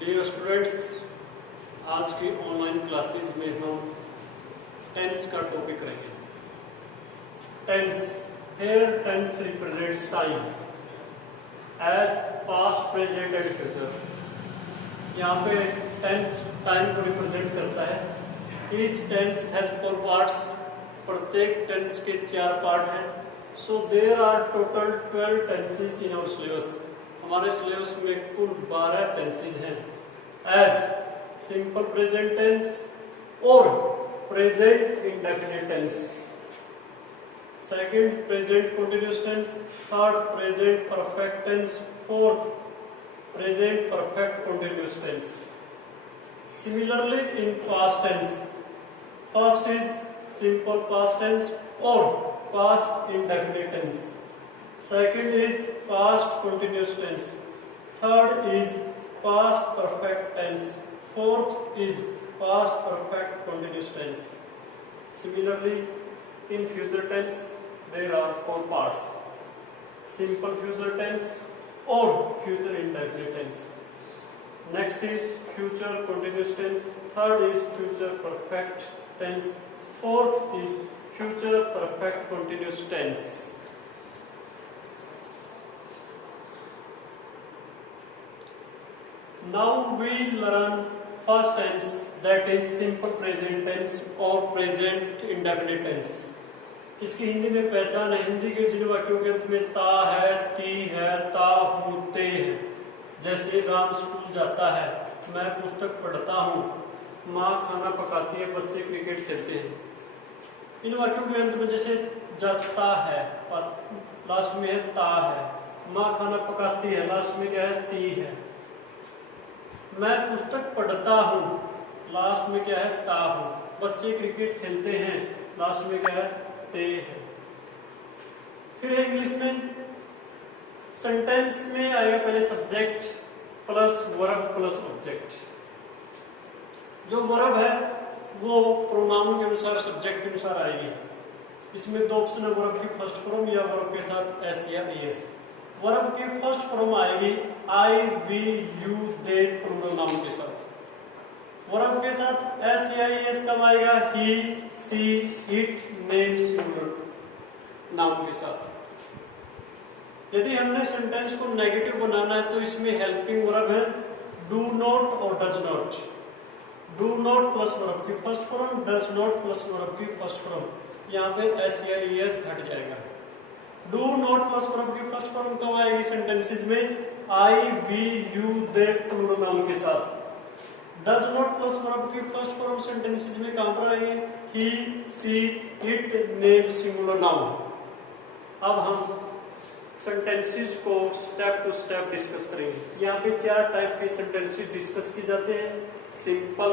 Dear students, आज की online classes में हम टेंस का टॉपिक करेंगे। Tense, here tense represents time as past, present and future. यहाँ पे टेंस टाइम को रिप्रेजेंट करता है। ईच टेंस हैज 4 पार्ट्स, प्रत्येक टेंस के 4 पार्ट हैं। So there are total 12 tenses in our syllabus. हमारे सिलेबस में कुल 12 टेंसेज हैं। एज सिंपल प्रेजेंट टेंस और present indefinite tense, second present continuous tense, third present perfect tense, fourth present perfect continuous tense. Similarly in past tense, first is simple past tense और past indefinite tense, second is past continuous tense, third is past perfect tense, fourth is past perfect continuous tense. Similarly in future tense there are 4 parts: simple future tense or future indefinite tense. Next is future continuous tense, third is future perfect tense, fourth is future perfect continuous tense. Now we learn first tense, that is simple present tense or present indefinite tense. इसकी हिंदी में पहचान है। हिंदी के जिन वाक्यों के अंत में ता है, ती है, ता हूँ, ते है। जैसे राम स्कूल जाता है, मैं पुस्तक पढ़ता हूँ, माँ खाना पकाती है, बच्चे क्रिकेट खेलते हैं। इन वाक्यों के अंत में जैसे जाता है, लास्ट में है ता है, माँ खाना पकाती है, लास्ट में क्या है, ती है। मैं पुस्तक पढ़ता हूँ, लास्ट में क्या है, ता हूँ। बच्चे क्रिकेट खेलते हैं, लास्ट में क्या है, ते है। फिर इंग्लिश में सेंटेंस में आएगा पहले subject plus verb plus object. जो वर्ब है वो प्रोनाउन के अनुसार सब्जेक्ट के अनुसार आएगी। इसमें 2 ऑप्शन है, वर्ब की फर्स्ट फॉर्म या वर्ब के साथ एस या एस। वर्ब की फर्स्ट फॉर्म आएगी I, we, you, they plural noun के साथ। वर्ब के साथ एस या एस कब आएगा, ही, she, it, name singular noun के साथ। यदि हमने सेंटेंस को नेगेटिव बनाना है तो इसमें हेल्पिंग वर्ब है डू नॉट और does not. Do not plus verb की first form, does not plus verb की फर्स्ट फॉर्म। यहाँ पे एस या एस हट जाएगा। डू नॉट प्लस वर्ब की फर्स्ट फॉर्म कब आएगी सेंटेंसेस में, I, we, you, they plural noun के साथ। डज नॉट प्लस वर्ब की फर्स्ट फॉर्म सेंटेंसेस में कहां पर आएगी, he, she, it, name singular noun. अब हम सेंटेंसेस को स्टेप टू स्टेप डिस्कस करेंगे। यहाँ पे 4 टाइप के सेंटेंसेस डिस्कस की जाते हैं: सिंपल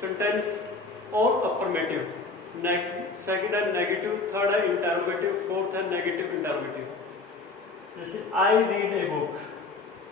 सेंटेंस और अफर्मेटिव, सेकंड है नेगेटिव, थर्ड है इंटरोगेटिव, फोर्थ है नेगेटिव इंटरोगेटिव। जैसे आई रीड ए बुक,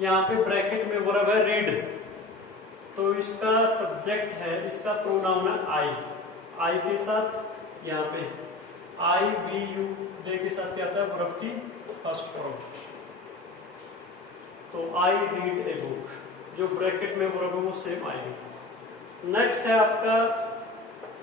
यहाँ पे ब्रैकेट में वर्ब है रीड, तो इसका सब्जेक्ट है, इसका प्रोनाउन है आई। आई के साथ यहाँ पे आई, वी, यू, दे के साथ क्या आता है, वर्ब की फर्स्ट फॉर्म। तो आई रीड ए बुक, जो ब्रैकेट में वर्ब है वो सेम आएगी। नेक्स्ट है आपका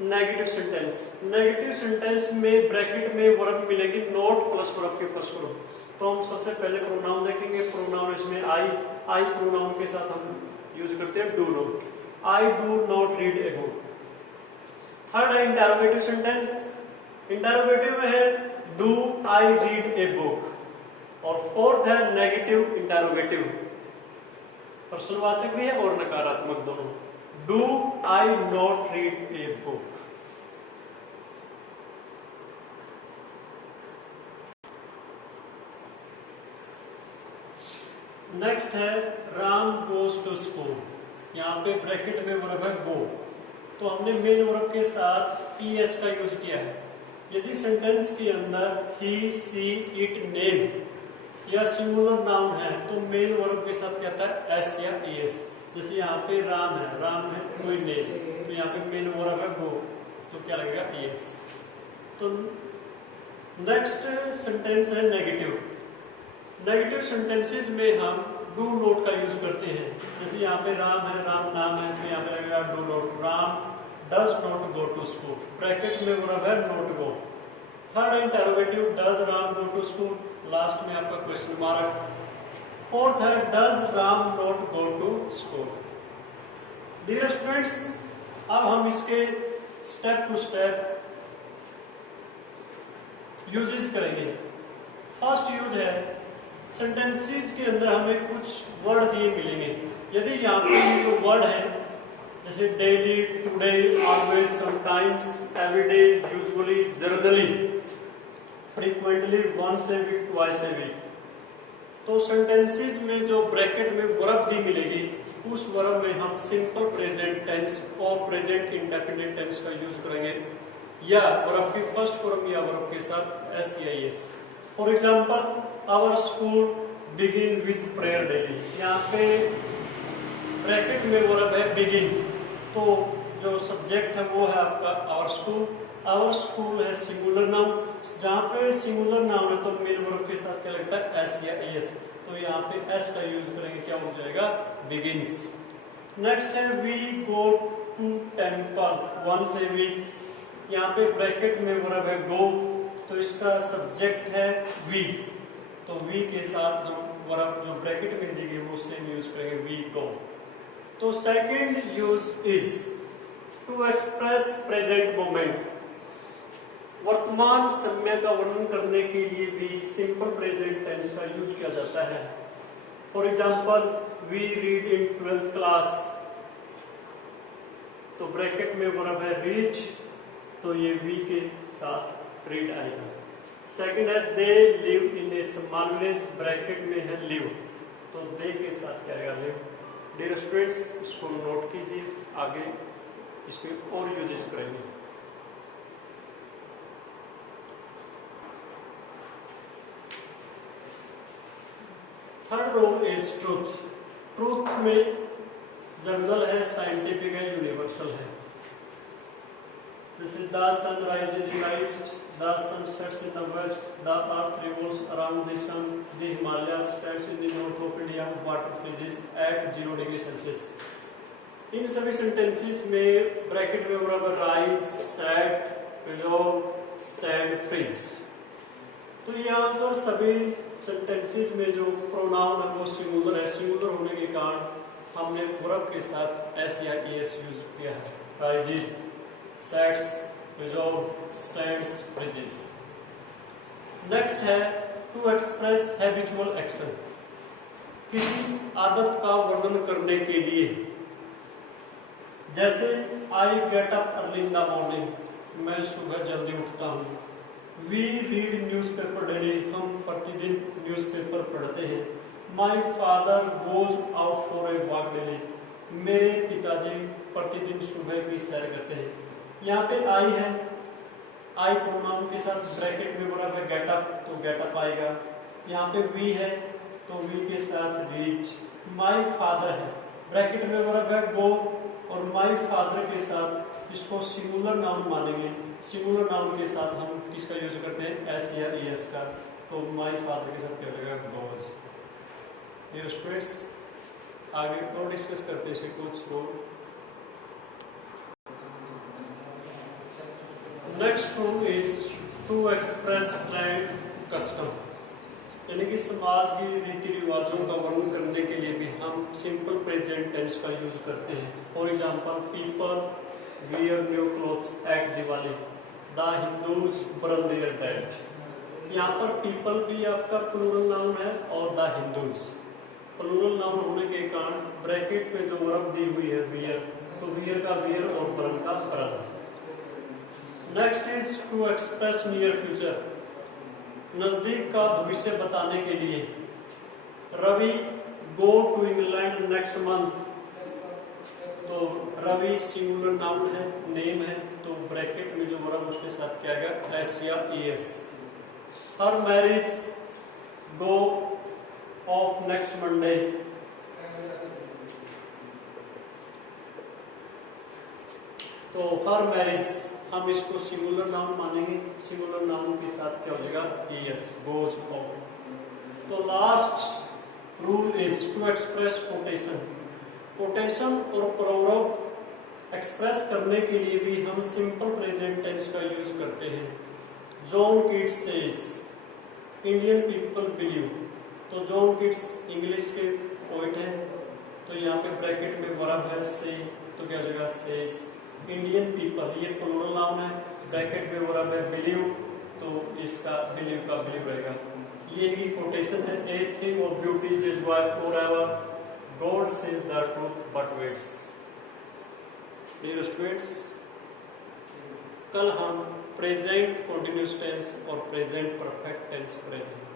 नेगेटिव सेंटेंस। नेगेटिव सेंटेंस में ब्रैकेट में वर्ब मिलेगी नॉट प्लस वर्ब की फर्स्ट फॉर्म। तो हम सबसे पहले प्रोनाउन देखेंगे। प्रोनाउन इसमें आई प्रोनाउन के साथ हम यूज करते हैं do not. I do not read a book. Third है इंटरोगेटिव सेंटेंस। इंटरोगेटिव में है do I read a book. और फोर्थ है नेगेटिव इंटरोगेटिव, प्रश्नवाचक भी है और नकारात्मक दोनों। Do I not read a book. Next है राम गोज टू स्कूल। यहाँ पे ब्रैकेट में वर्ब है गो, तो हमने मेन वर्ब के साथ ईएस का यूज किया है। यदि सेंटेंस के अंदर ही, सी, इट, नेम या सिंगुलर नाउन है तो मेन वर्ब के साथ क्या आता है, एस या ईएस। जैसे यहाँ पे राम है कोई नेम, तो यहाँ पे मेन वर्ब है गो, तो क्या लगेगा, ईएस। तो नेक्स्ट सेंटेंस है नेगेटिव। नेगेटिव सेंटेंसेस में हम डू नोट का यूज करते हैं। जैसे यहाँ पे राम है, राम नाम है, तो यहाँ पे लगेगा do not. Ram does not go to school, bracket में वर्ब है not go. Third interrogative, does Ram go to school, last में आपका क्वेश्चन मार्क। फोर्थ है does Ram not go to school. Dear students, अब हम इसके स्टेप टू स्टेप यूजेस करेंगे। First use है, सेंटेंसेस के अंदर हमें कुछ वर्ड दिए मिलेंगे। यदि यहाँ पे जो वर्ड है जैसे daily, today, always, sometimes, everyday, usually, generally, frequently, once a week, twice a week, तो सेंटेंसेस में जो ब्रैकेट में वर्ब दी मिलेगी उस वर्ब में हम सिंपल प्रेजेंट टेंस और प्रेजेंट इंडेफिनिट टेंस का यूज करेंगे, या वर्ब की फर्स्ट फॉर्म या वर्ब के साथ एस या S. For example, our school begin with prayer daily, यहाँ पे ब्रैकेट में वर्ब है बिगिन, तो जो सब्जेक्ट है वो है आपका आवर स्कूल। आवर स्कूल है सिंगुलर नाउन, जहाँ पे सिंगुलर नाउन है तो मेन वर्ब के साथ क्या लगता है एस या एस, तो यहाँ पे एस का यूज करेंगे, क्या हो जाएगा बिगिन्स। नेक्स्ट है we go to temple once a week, यहाँ पे ब्रैकेट में वर्ब है गो, तो इसका सब्जेक्ट है वी, तो वी के साथ हम वर्ब जो ब्रैकेट में दी गई वो सेम यूज करेंगे, वी गो। तो second use is to express present moment, वर्तमान समय का वर्णन करने के लिए भी सिंपल प्रेजेंट टेंस का यूज किया जाता है। For example, we read in 12th class, तो ब्रैकेट में वर्ब है रीड, तो ये वी के साथ रीड आएगा। सेकंड है they live in a small village, bracket में है लिव, तो दे के साथ क्या आएगा लिव। डियर स्टूडेंट्स, इसको नोट कीजिए, आगे इसके और यूजेस करेंगे। Third rule is truth. Truth में जनरल है, साइंटिफिक है, यूनिवर्सल है। जैसे the sun rises in the east, the sun sets in the west, the earth revolves around the sun, the Himalayas stands in the north of India, water freezes at 0 degree Celsius. इन सभी sentences में bracket में verb rise, set, resolve, stand, freeze. तो यहाँ पर सभी sentences में जो प्रोनाउन है वो सिंगुलर है, सिंगुलर होने के कारण हमने वर्ब के साथ एस या एस यूज किया है। Rises, sets, resolve, stands, freezes. Next है टू एक्सप्रेस हैबिचुअल एक्शन, किसी आदत का वर्णन करने के लिए। जैसे I get up early in the morning, मैं सुबह जल्दी उठता हूँ। वी रीड न्यूज़पेपर डेली, हम प्रतिदिन न्यूज़पेपर पढ़ते हैं। My father goes out for a walk daily, मेरे पिताजी प्रतिदिन सुबह की सैर करते हैं। यहाँ पे आई है, आई प्रोनाउन के साथ ब्रैकेट में वर्ब है गेट अप, तो गेट अप आएगा। यहाँ पे वी है तो वी के साथ रीड। माई फादर है, ब्रैकेट में वर्ब है गो, और माई फादर के साथ इसको सिंगुलर नाउन मानेंगे। सिंगुलर नाउन के साथ हम किसका यूज करते हैं एस या एस का, तो माई फादर के साथ क्या लगेगा गोज। डियर स्टूडेंट्स, आगे और डिस्कस करते हैं इसे कुछ लोग। Next rule is to express trend custom, यानी कि समाज की रीति रिवाजों का वर्णन करने के लिए भी हम सिंपल प्रेजेंट टेंस का यूज करते हैं। For example, people wear new clothes at Diwali, the Hindus burn their dead. यहाँ पर पीपल भी आपका प्लूरल नाउन है और द हिंदूज प्लूरल नाउन होने के कारण ब्रैकेट में जो वर्ब दी हुई है वियर, तो वियर का वियर और बर्न का burn. Next is to express near future, नजदीक का भविष्य बताने के लिए। Ravi go to England next month, तो रवि सिंगुलर नाउन है, नेम है, तो ब्रैकेट में जो वर्ब उसके साथ क्या आएगा एस या s. Her marriage go off next Monday, तो हर मैरिज हम इसको सिंगुलर नाउन मानेंगे, सिंगुलर नाउन के साथ क्या हो जाएगा एस, गोज ऑफ। तो last rule is to express quotation. Quotation और प्रोवर्ब एक्सप्रेस करने के लिए भी हम सिंपल प्रेजेंट टेंस का यूज करते हैं। John Keats says Indian people believe. तो जॉन कीट्स इंग्लिश के पोइट हैं, तो यहाँ पे ब्रैकेट में वर्ब है से, तो क्या हो जाएगा सेज। इंडियन पीपल ये प्लूरल नाउन है, ब्रैकेट में वर्ब है बिलीव, तो इसका बिलीव का बिलीव रहेगा। ये इनकी कोटेशन है। A thing of beauty is white forever, God says the truth but waits. Dear students, कल हम प्रेजेंट कंटीन्यूअस टेंस और प्रेजेंट परफेक्ट टेंस पढ़ेंगे।